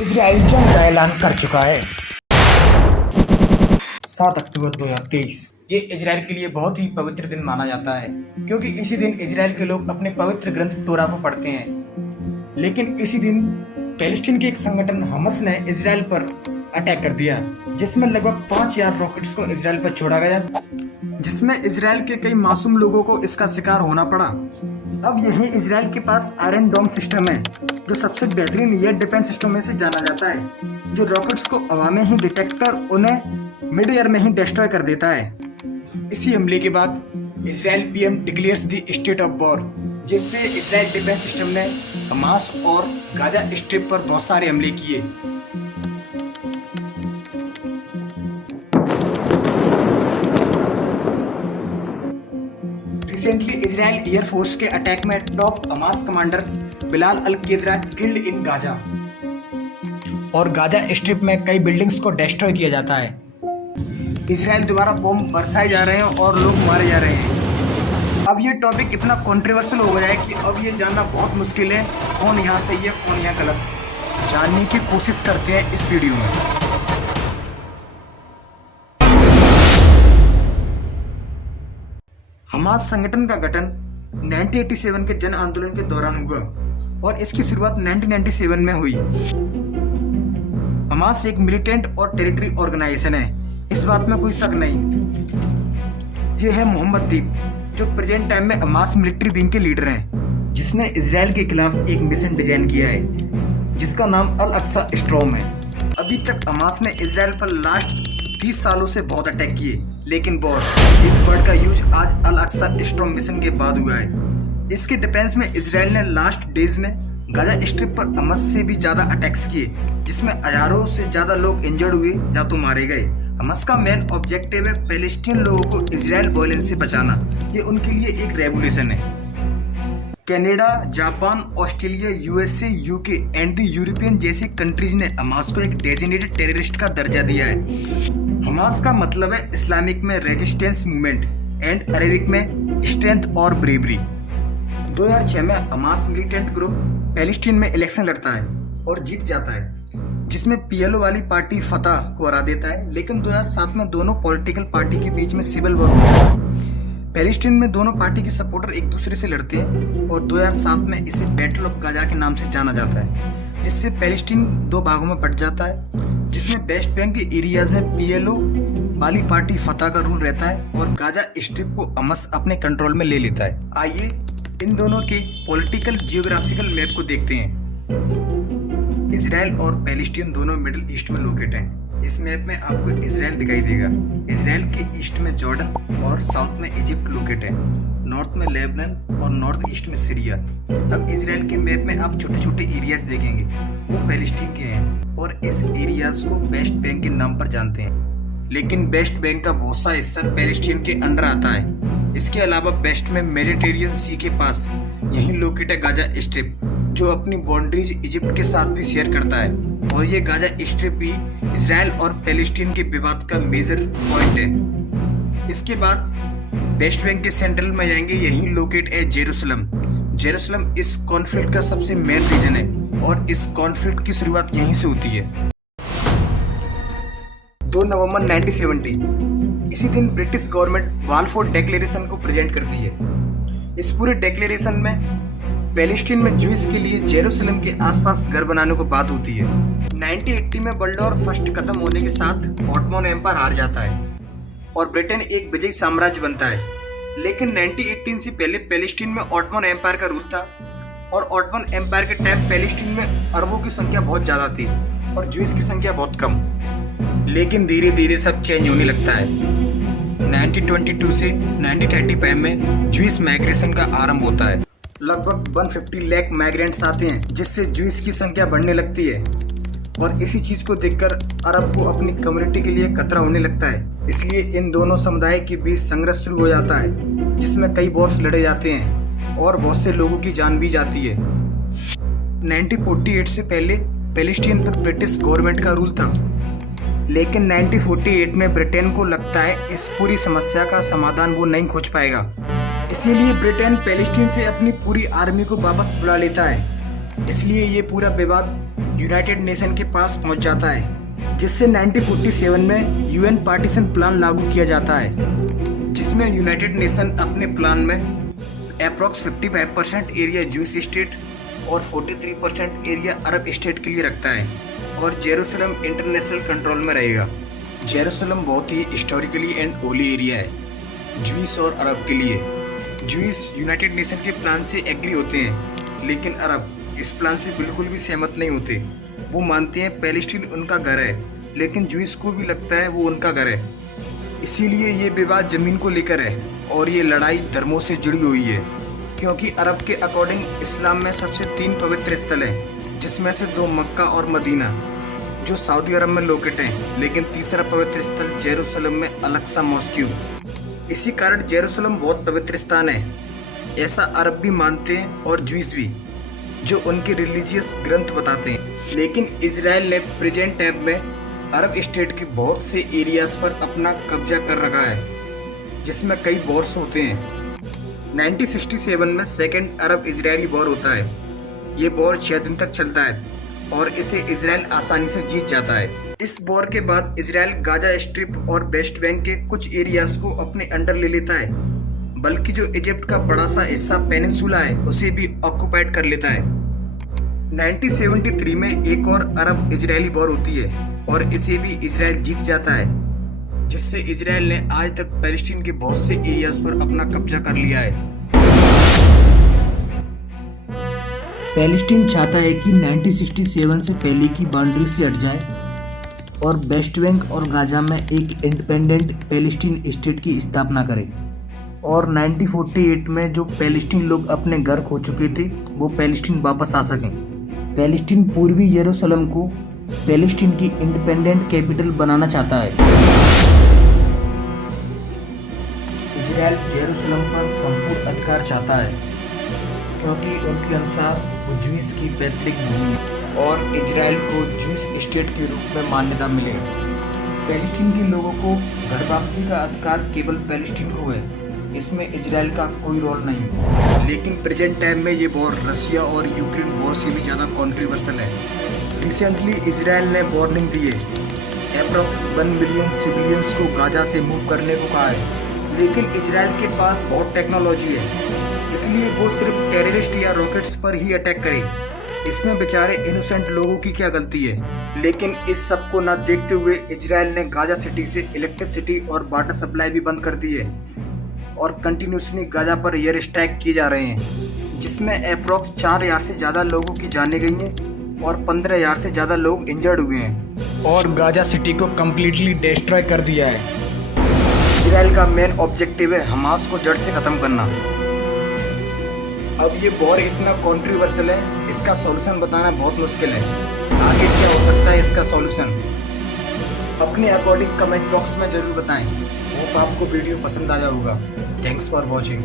Israel जंग का ऐलान कर चुका है। 7 अक्टूबर 2023 ये इजराइल के लिए बहुत ही पवित्र दिन माना जाता है, क्योंकि इसी दिन इजराइल के लोग अपने पवित्र ग्रंथ तोरा को पढ़ते हैं। लेकिन इसी दिन पैलेस्टीन के एक संगठन हमस ने इजराइल पर अटैक कर दिया, जिसमें लगभग 5000 रॉकेट्स को इजराइल पर छोड़ा गया, जिसमें इजराइल के कई मासूम लोगों को इसका शिकार होना पड़ा। अब यही इजराइल के पास आयरन डोम सिस्टम है, जो सबसे बेहतरीन एयर डिफेंस सिस्टम में से जाना जाता है, जो रॉकेट्स को हवा में ही डिटेक्ट कर उन्हें मिड एयर में ही डिस्ट्रॉय कर देता है। इसी हमले के बाद Israel PM declares the state of war, जिससे इजराइल डिफेंस सिस्टम ने हमास और गाजा स्ट्रिप पर बहुत सारे हमले किए। रिसेंटली इजराइल एयरफोर्स के अटैक में top Hamas commander Bilal al Kedra killed in Gaza, और गाजा स्ट्रिप में कई बिल्डिंग्स को डिस्ट्रॉय किया जाता है। इजराइल द्वारा बॉम्ब बरसाए जा रहे हैं और लोग मारे जा रहे हैं। अब ये टॉपिक इतना कंट्रोवर्शियल हो गया है कि अब ये जानना बहुत मुश्किल है कौन यहाँ सही है कौन यहाँ गलत। जानने की कोशिश करते हैं इस वीडियो में। हमास संगठन का गठन 1987 के जन आंदोलन के दौरान हुआ और इसकी शुरुआत 1997 में हुई। हमास एक मिलिटेंट और टेरिटरी ऑर्गेनाइजेशन है, इस बात में कोई शक नहीं। ये है मोहम्मद दीप, जो प्रेजेंट टाइम में हमास मिलिट्री विंग के लीडर हैं, जिसने इजराइल के खिलाफ एक मिशन डिजाइन किया है जिसका नाम अल अक्सा स्ट्रॉम है। अभी तक हमास ने इजराइल पर लास्ट 30 सालों से बहुत अटैक किए, लेकिन इस वर्ड का यूज आज अल अक्सा स्ट्रॉम मिशन के बाद हुआ है। इसके डिफेंस में इजराइल ने लास्ट डेज में गाजा स्ट्रिप पर हमास से भी ज्यादा अटैक्स किए, जिसमें हजारों से ज्यादा लोग इंजर्ड हुए या तो मारे गए। हमास का मेन ऑब्जेक्टिव है पैलेस्टीन लोगों को इजराइल वायलेंस से बचाना। ये उनके लिए एक रेवोल्यूशन है। Canada, Japan, Australia, USA, UK and the European जैसी कंट्रीज ने हमास को एक डेजिग्नेटेड टेररिस्ट का दर्जा दिया है। हमास का मतलब है इस्लामिक में रेजिस्टेंस मूवमेंट एंड अरेबिक में स्ट्रेंथ और ब्रेवरी। 2006 में हमास मिलिटेंट ग्रुप पैलेस्टीन में इलेक्शन लड़ता है और जीत जाता है, जिसमें पीएलओ वाली पार्टी फतह को हरा देता है। लेकिन 2007 में दोनों पॉलिटिकल पार्टी के बीच में सिविल वॉर होता है। पैलेस्टीन में दोनों पार्टी के सपोर्टर एक दूसरे से लड़ते हैं और 2007 में इसे बैटल ऑफ गाजा के नाम से जाना जाता है, जिससे पैलेस्टीन 2 भागों में बट जाता है, जिसमें वेस्ट बैंक के एरियाज में पीएलओ वाली पार्टी फतह का रूल रहता है और गाजा स्ट्रिप को हमास अपने कंट्रोल में ले लेता है। आइए इन दोनों के पॉलिटिकल जियोग्राफिकल मैप को देखते हैं। इजराइल और पैलेस्टीन दोनों मिडिल ईस्ट में लोकेट हैं। इस मैप में आपको इजराइल दिखाई देगा। इजराइल के ईस्ट में जॉर्डन और साउथ में इजिप्ट लोकेट है, नॉर्थ में लेबनान और नॉर्थ ईस्ट में सीरिया। अब इजराइल के मैप में आप छोटे छोटे एरियाज देखेंगे, वो पैलेस्टीन के हैं और इस एरियाज को वेस्ट बैंक के नाम पर जानते हैं। लेकिन वेस्ट बैंक का बहुत सा हिस्सा पैलेस्टीन के अंडर आता है। इसके अलावा वेस्ट में मेडिटेरियन सी के पास यही लोकेट है गाजा स्ट्रिप, जो अपनी बाउंड्रीज इजिप्ट के साथ भी शेयर करता है, और ये गाजा स्ट्रिप भी इजराइल और पैलेस्टीन के विवाद का मेजर पॉइंट है। इसके बाद वेस्ट बैंक के सेंट्रल में जाएंगे, यही लोकेट है जेरूसलम। जेरूसलम इस कॉन्फ्लिक्ट का सबसे मेन रीजन है और इस कॉन्फ्लिक्ट की शुरुआत यहीं से होती है। 2 नवंबर 1970 इसी दिन ब्रिटिश गवर्नमेंट बाल्फोर डिक्लेरेशन को प्रेजेंट करती है। इस पूरे डिक्लेरेशन में पैलेस्टीन में ज्यूज के लिए जेरूसलम के आसपास घर बनाने को बात होती है। 1980 में वर्ल्ड वॉर फर्स्ट खत्म होने के साथ ऑटोमन एम्पायर हार जाता है और ब्रिटेन एक विजयी साम्राज्य बनता है। लेकिन 1918 से पहले पैलेस्टीन में ऑटोमन एम्पायर का रूल था और ऑटोमन एम्पायर के टाइम पैलेस्टीन में अरबों की संख्या बहुत ज्यादा थी और ज्यूज की संख्या बहुत कम। लेकिन धीरे धीरे सब चेंज होने लगता है। 1922 से 1935 में ज्यूज माइग्रेशन का आरंभ होता है। लगभग 150 लाख माइग्रेंट्स आते हैं, जिससे ज्यूज की संख्या बढ़ने लगती है और इसी चीज को देखकर अरब को अपनी कम्युनिटी के लिए खतरा होने लगता है। इसलिए इन दोनों समुदाय के बीच संघर्ष शुरू हो जाता है, जिसमें कई वॉर्स लड़े जाते हैं और बहुत से लोगों की जान भी जाती है। 1948 से पहले पैलेस्टीन पर ब्रिटिश गवर्नमेंट का रूल था, लेकिन 1948 में ब्रिटेन को लगता है इस पूरी समस्या का समाधान वो नहीं खोज पाएगा। इसीलिए ब्रिटेन पैलेस्टीन से अपनी पूरी आर्मी को वापस बुला लेता है। इसलिए ये पूरा विवाद यूनाइटेड नेशन के पास पहुंच जाता है, जिससे 1947 में यूएन पार्टीशन प्लान लागू किया जाता है, जिसमें यूनाइटेड नेशन अपने प्लान में अप्रॉक्स 55% एरिया ज्यूइश स्टेट और 43% एरिया अरब स्टेट के लिए रखता है और जेरूसलम इंटरनेशनल कंट्रोल में रहेगा। जेरूसलम बहुत ही हिस्टोरिकली एंड होली एरिया है ज्यूइश और अरब के लिए। ज्यूइश यूनाइटेड नेशन के प्लान से एग्री होते हैं, लेकिन अरब इस प्लान से बिल्कुल भी सहमत नहीं होते। वो मानते हैं पैलेस्टीन उनका घर है, लेकिन ज्यूइश को भी लगता है वो उनका घर है। इसीलिए ये विवाद ज़मीन को लेकर है और ये लड़ाई धर्मों से जुड़ी हुई है, क्योंकि अरब के अकॉर्डिंग इस्लाम में सबसे 3 पवित्र स्थल हैं, जिसमें से 2 मक्का और मदीना जो सऊदी अरब में लोकेट हैं, लेकिन तीसरा पवित्र स्थल जेरूसलम में अल-अक्सा मॉस्क्यू। इसी कारण जेरूसलम बहुत पवित्र स्थान है, ऐसा अरब भी मानते हैं और ज्यूइश भी, जो उनके रिलीजियस ग्रंथ बताते हैं। लेकिन इजराइल ने प्रेजेंट टाइम में अरब स्टेट के बहुत से एरियाज पर अपना कब्जा कर रखा है, जिसमें कई वॉर्स होते हैं। 1967 में सेकेंड अरब इजरायली वॉर होता है। ये वॉर 6 दिन तक चलता है और इसे इजराइल आसानी से जीत जाता है। इस वॉर के बाद इजराइल गाजा स्ट्रिप और वेस्ट बैंक के कुछ एरियाज को अपने अंडर ले लेता है, बल्कि जो इजिप्ट का बड़ा सा हिस्सा पेनिनसुला है उसे भी ऑक्युपाइड कर लेता है। 1973 में एक और अरब इजरायली वॉर होती है और इसे भी इजराइल जीत जाता है, जिससे इजराइल ने आज तक पैलेस्टीन के बहुत से एरियाज पर अपना कब्जा कर लिया है। पैलेस्टीन चाहता है कि 1967 से पहले की बाउंड्री से हट जाए और वेस्ट बैंक और गाजा में एक इंडिपेंडेंट पैलेस्टीन स्टेट की स्थापना करे, और 1948 में जो पैलेस्टीन लोग अपने घर खो चुके थे वो पैलेस्टीन वापस आ सकें। पैलेस्टीन पूर्वी यरूशलेम को पैलेस्टीन की इंडिपेंडेंट कैपिटल बनाना चाहता है। इजराइल जेरूसलम पर संपूर्ण अधिकार चाहता है, क्योंकि उनके अनुसार वो ज्यूइश की पैतृक भूमि है और इजराइल को ज्यूइश स्टेट के रूप में मान्यता मिलेगी। पैलेस्टीन के लोगों को घर वापसी का अधिकार केवल पैलेस्टीन को है, इसमें इजराइल का कोई रोल नहीं। लेकिन प्रेजेंट टाइम में ये वॉर रसिया और यूक्रेन वॉर से भी ज़्यादा कॉन्ट्रोवर्शियल है। रिसेंटली इजराइल ने वार्निंग दी है, अप्रॉक्स 1 मिलियन सिविलियंस को गाजा से मूव करने को कहा है, लेकिन इजराइल के पास बहुत टेक्नोलॉजी है, इसलिए वो सिर्फ टेररिस्ट या रॉकेट्स पर ही अटैक करे। इसमें बेचारे इनोसेंट लोगों की क्या गलती है। लेकिन इस सब को न देखते हुए इजराइल ने गाजा सिटी से इलेक्ट्रिसिटी और वाटर सप्लाई भी बंद कर दी है और कंटिन्यूसली गाजा पर एयर स्ट्राइक किए जा रहे हैं, जिसमें अप्रॉक्स 4000 से ज़्यादा लोगों की जानें गई हैं और 15000 से ज़्यादा लोग इंजर्ड हुए हैं और गाजा सिटी को कम्प्लीटली डिस्ट्रॉय कर दिया है। इजराइल का मेन ऑब्जेक्टिव है हमास को जड़ से ख़त्म करना। अब ये वॉर इतना कॉन्ट्रोवर्शियल है, इसका सॉल्यूशन बताना बहुत मुश्किल है। आगे क्या हो सकता है इसका सॉल्यूशन, अपने अकॉर्डिंग कमेंट बॉक्स में ज़रूर बताएं। होप आपको वीडियो पसंद आया होगा। Thanks for watching.